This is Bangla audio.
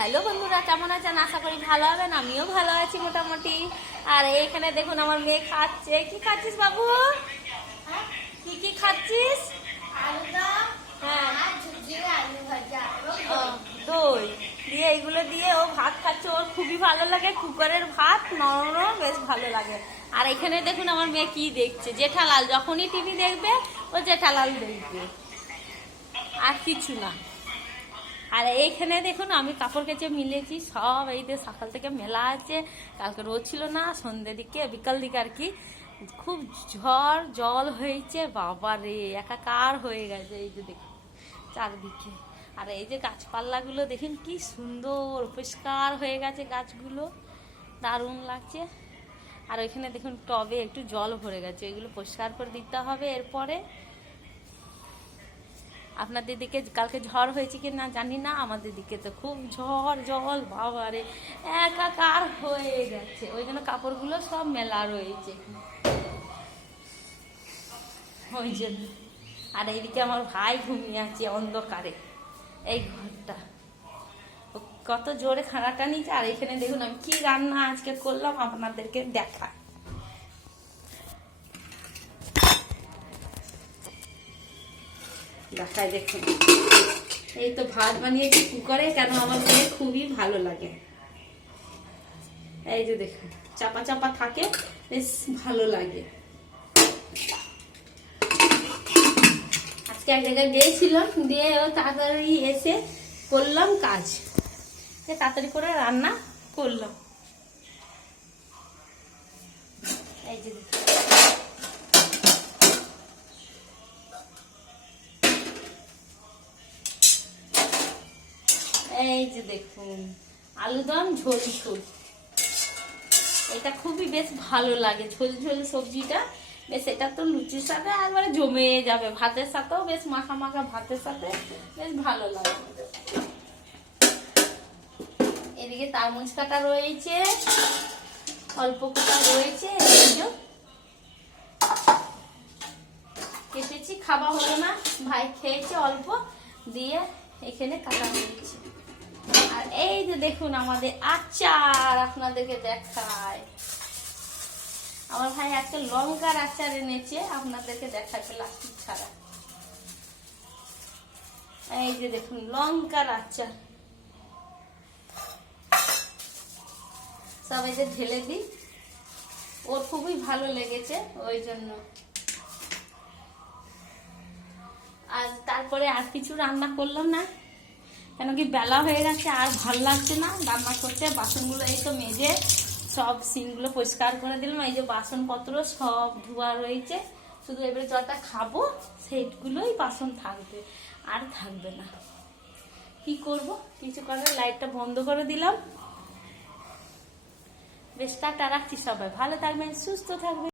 হ্যালো বন্ধুরা, কেমন আছেন? আশা করি ভালো হবেন। আমিও ভালো আছি মোটামুটি। আর এইখানে দেখুন আমার মেয়ে খাচ্ছে। কি খাচ্ছিস বাবু? কি কি খাচ্ছিস? হ্যাঁ, দই দিয়ে এইগুলো দিয়ে ও ভাত খাচ্ছে। ওর খুবই ভালো লাগে, কুকারের ভাত নরম নরম, বেশ ভালো লাগে। আর এখানে দেখুন আমার মেয়ে কি দেখছে, জেঠালাল। যখনই টিভি দেখবে ও জেঠালাল দেখবে, আর কিছু না। আর এইখানে দেখুন আমি কাপড় কেচে মিলেছি সব, এই যে সকাল থেকে মেলা আছে। কালকে রোদ ছিল না, সন্ধ্যে দিকে বিকাল দিকে আর কি খুব ঝড় জল হয়েছে। বাবা রে, একাকার হয়ে গেছে এই যে দেখুন চারদিকে। আর এই যে গাছপাল্লাগুলো দেখুন কি সুন্দর পরিষ্কার হয়ে গেছে, গাছগুলো দারুণ লাগছে। আর ওইখানে দেখুন টবে একটু জল ভরে গেছে, এগুলো পরিষ্কার করে দিতে হবে এরপরে। আপনাদের দিকে কালকে ঝড় হয়েছে কি না জানি না, আমাদের দিকে তো খুব ঝড় জল, বাবারে একাকার হয়ে গেছে। ওই জন্য কাপড়গুলো সব মেলা রয়েছে ওই জন্য। আর এইদিকে আমার ভাই ঘুমিয়ে আছে অন্ধকারে এই ঘরটা, কত জোরে খাড়াটা নিচ্ছে। আর এখানে দেখুন আমি কি রান্না আজকে করলাম আপনাদেরকে দেখা। দেখায় দেখুন, এই তো ভাত বানিয়েছি কুকারে, কেন আমার মেয়ে খুবই ভালো লাগে। এই যে দেখুন চাপা চাপা থাকে, বেশ ভালো লাগে। আজকে এক জায়গায় গিয়েছিলাম, দিয়ে তাড়াতাড়ি এসে করলাম কাজ, তাড়াতাড়ি করে রান্না করলাম। এই যে দেখুন এই যে দেখুন আলুদম ঝোল ঝোল, এটা খুবই বেশ ভালো লাগে। ঝোল ঝোল সবজিটা বেশ, এটা তো লুচির সাথে একবারে জমে যাবে, ভাতের সাথেও বেশ মাখা মাখা, ভাতের সাথে বেশ ভালো লাগে। এদিকে তরমুজ কাটা রয়েছে, অল্প কাটা রয়েছে, কেটেছি, খাওয়া হলো না, ভাই খেয়েছে অল্প, দিয়ে এখানে কাটা হয়েছে। আর এই যে দেখুন আমাদের আচার, আপনাদেরকে দেখায়। আমার ভাই আজকে লঙ্কার আচার এনেছে, আপনাদেরকে দেখায় প্লাস্টিক ছাড়া। এই যে দেখুন লঙ্কার আচার, সবাই যে ঢেলে দিই, ওর খুবই ভালো লেগেছে ওই জন্য। আর তারপরে আর কিছু রান্না করলাম না, কেন কি বেলা হয়ে গেছে, আর ভালো লাগছে না রান্না করতে। বাসনগুলো এই তো মেজে সব সিঙ্কগুলো পরিষ্কার করে দিলাম। এই যে বাসনপত্র সব ধোয়া রয়েছে, শুধু এবারে যটা খাবো সেইগুলোই বাসন থাকবে, আর থাকবে না। কি করব, কিছু করে লাইটটা বন্ধ করে দিলাম। বেশ টাটা, রাখছি। সবাই ভালো থাকবেন, সুস্থ থাকবেন।